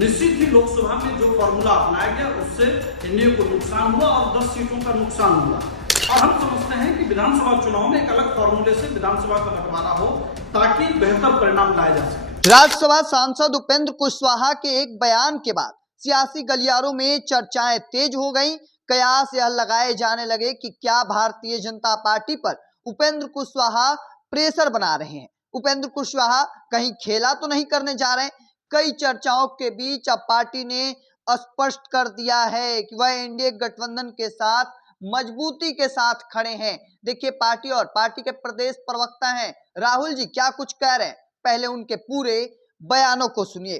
निश्चित ही लोकसभा में जो फॉर्मूला अपनाया गया उससे एनडीए को नुकसान हुआ और 10 सीटों का नुकसान हुआ। और हम समझते हैं कि विधानसभा चुनाव में एक अलग फॉर्मूले से विधानसभा का बंटवारा हो ताकि बेहतर परिणाम लाया जा सके। राज्यसभा सांसद उपेंद्र कुशवाहा के एक बयान के बाद सियासी गलियारों में चर्चाएं तेज हो गई। कयास यह लगाए जाने लगे कि क्या भारतीय जनता पार्टी पर उपेंद्र कुशवाहा प्रेशर बना रहे हैं। उपेंद्र कुशवाहा कहीं खेला तो नहीं करने जा रहे हैं। कई चर्चाओं के बीच अब पार्टी ने स्पष्ट कर दिया है कि वह एनडीए गठबंधन के साथ मजबूती के साथ खड़े हैं। देखिए पार्टी और पार्टी के प्रदेश प्रवक्ता हैं राहुल जी क्या कुछ कह रहे हैं, पहले उनके पूरे बयानों को सुनिए।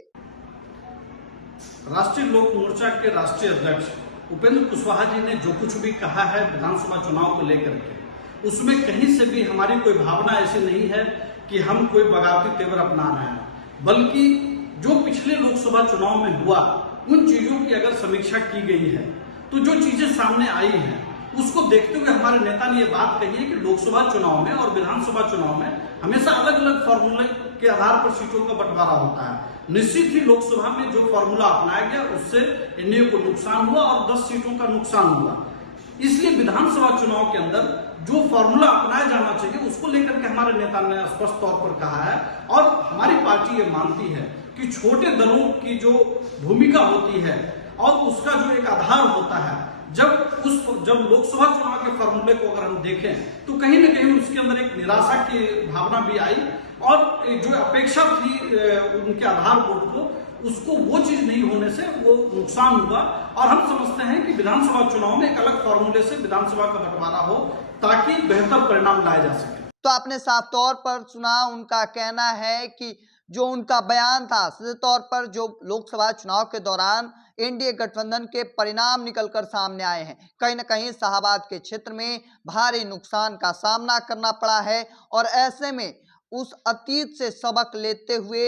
राष्ट्रीय लोक मोर्चा के राष्ट्रीय अध्यक्ष उपेंद्र कुशवाहा जी ने जो कुछ भी कहा है विधानसभा चुनाव को लेकर के, उसमें कहीं से भी हमारी कोई भावना ऐसी नहीं है कि हम कोई बगावती तेवर अपना रहे हैं, बल्कि जो पिछले लोकसभा चुनाव में हुआ उन चीजों की अगर समीक्षा की गई है तो जो चीजें सामने आई हैं उसको देखते हुए हमारे नेता ने ये बात कही है कि लोकसभा चुनाव में और विधानसभा चुनाव में हमेशा अलग अलग फॉर्मूले के आधार पर सीटों का बंटवारा होता है। निश्चित ही लोकसभा में जो फॉर्मूला अपनाया गया उससे एनडीए को नुकसान हुआ और 10 सीटों का नुकसान हुआ। इसलिए विधानसभा चुनाव के अंदर जो फॉर्मूला अपनाया जाना चाहिए उसको लेकर के हमारे नेता ने स्पष्ट तौर पर कहा है और हमारी पार्टी ये मानती है कि छोटे दलों की जो भूमिका होती है और उसका जो एक आधार होता है, जब लोकसभा चुनाव के फॉर्मूले को अगर हम देखें तो कहीं ना कहीं उसके अंदर एक निराशा की भावना भी आई और जो अपेक्षा थी उनके आधारभूत को उसको वो चीज नहीं होने से वो नुकसान हुआ। और हम समझते हैं कि विधानसभा चुनाव में एक अलग फॉर्मूले से विधानसभा का बंटवारा हो ताकि बेहतर परिणाम लाया जा सके। तो आपने साफ तौर पर सुना, उनका कहना है कि जो उनका बयान था सीधे तौर पर जो लोकसभा चुनाव के दौरान एनडीए गठबंधन के परिणाम निकलकर सामने आए हैं, कहीं ना कहीं शाहबाद के क्षेत्र में भारी नुकसान का सामना करना पड़ा है और ऐसे में उस अतीत से सबक लेते हुए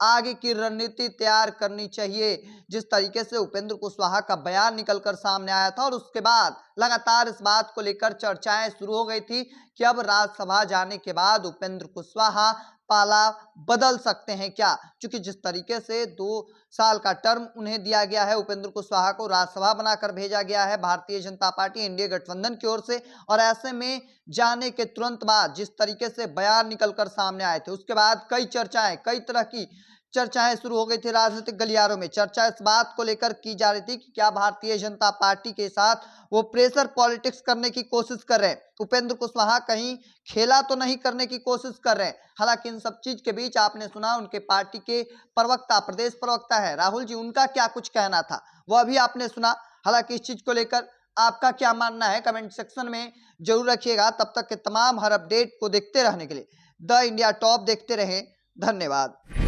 आगे की रणनीति तैयार करनी चाहिए। जिस तरीके से उपेंद्र कुशवाहा का बयान निकलकर सामने आया था और उसके बाद लगातार इस बात को लेकर चर्चाएं शुरू हो गई थी कि अब राज्यसभा जाने के बाद उपेंद्र कुशवाहा पाला बदल सकते हैं क्या, क्योंकि जिस तरीके से 2 साल का टर्म उन्हें दिया गया है, उपेंद्र कुशवाहा को राज्यसभा बनाकर भेजा गया है भारतीय जनता पार्टी एनडीए गठबंधन की ओर से। और ऐसे में जाने के तुरंत बाद जिस तरीके से बयान निकलकर सामने आए थे उसके बाद कई चर्चाएं, कई तरह की चर्चाएं शुरू हो गई थी। राजनीतिक गलियारों में चर्चा इस बात को लेकर की जा रही थी कि क्या भारतीय जनता पार्टी के साथ वो प्रेशर पॉलिटिक्स करने की कोशिश कर रहे हैं, उपेंद्र कुशवाहा कहीं खेला तो नहीं करने की कोशिश कर रहे हैं। हालांकि इन सब चीज के बीच आपने सुना उनके पार्टी के प्रवक्ता, प्रदेश प्रवक्ता है राहुल जी, उनका क्या कुछ कहना था वह भी आपने सुना। हालांकि इस चीज को लेकर आपका क्या मानना है कमेंट सेक्शन में जरूर रखिएगा। तब तक के तमाम हर अपडेट को देखते रहने के लिए द इंडिया टॉप देखते रहें। धन्यवाद।